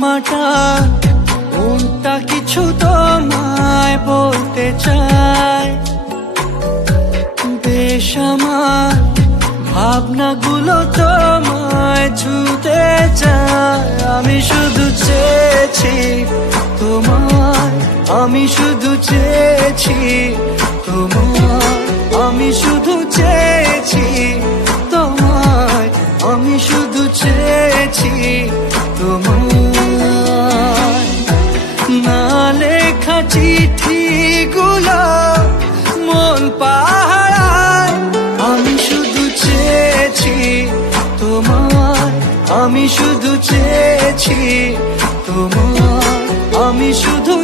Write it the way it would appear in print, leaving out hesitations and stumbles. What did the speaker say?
সীমাটা কোনটা কিছু তোমায় বলতে চায়। বেশ আমার ভাবনাগুলো তোমায় ছুতে চায়। আমি শুধু চেয়েছি তোমায়, আমি শুধু চেয়েছি তোমায়, আমি শুধু চেয়েছি তোমায়, আমি শুধু চেয়েছি তোমায়। না লেখা চিঠিগুলো মন পাহারায়। আমি শুধু চেয়েছি তোমায়, আমি শুধু চেয়েছি তোমায়, আমি শুধু